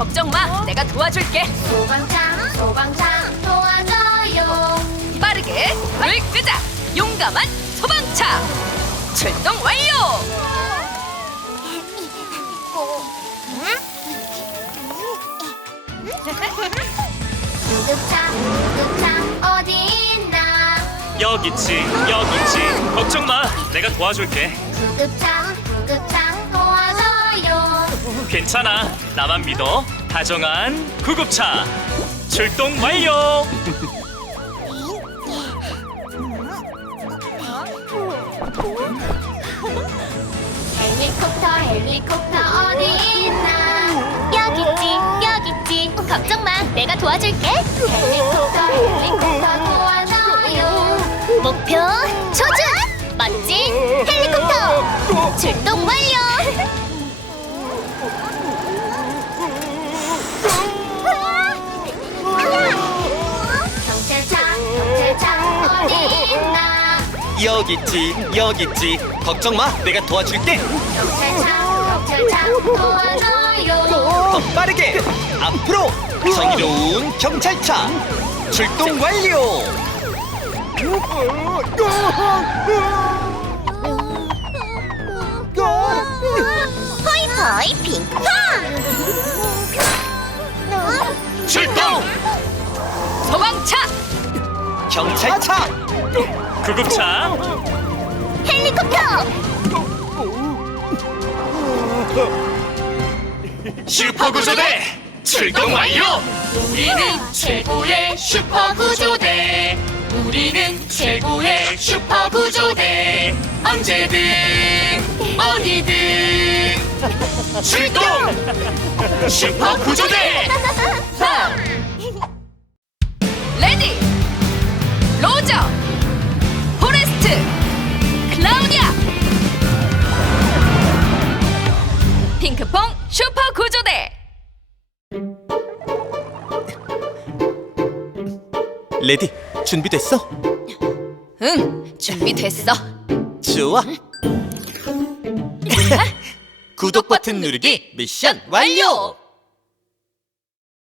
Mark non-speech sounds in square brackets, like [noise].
걱정 마. 어? 내가 도와줄게. 소방장, 소방장, 도와줘요. 빠르게, 물 끄자. 용감한 소방차. 출동 완료. [laughs] 구급차, 구급차, 여기 지 여기 지 걱정 마. 내가 도와줄게. 구독자, 구독자. 괜찮아, 나만 믿어. 다정한 구급차 출동 완료. [laughs] [laughs] 헬리콥터 헬리콥터 어디 있나 [laughs] 여기 지, 여기 지 [laughs] 걱정 마 내가 도와줄게 [laughs] 헬리콥터 여기 있지 여기 있지 걱정 마 내가 도와줄게 경찰차 경찰 도와줘요 더 빠르게 앞으로 우와. 정의로운 경찰차 출동 자. 완료. 출동 소방차 경찰차 구급차 헬리콥터 슈퍼구조대 출동 완료 우리는 최고의 슈퍼구조대 우리는 최고의 슈퍼구조대 언제든 어디든 출동 슈퍼구조대 슈퍼 구조대. 레디 준비됐어? 응 준비됐어. 좋아. [laughs] 구독 [laughs] 버튼 누르기 미션 [laughs] 완료.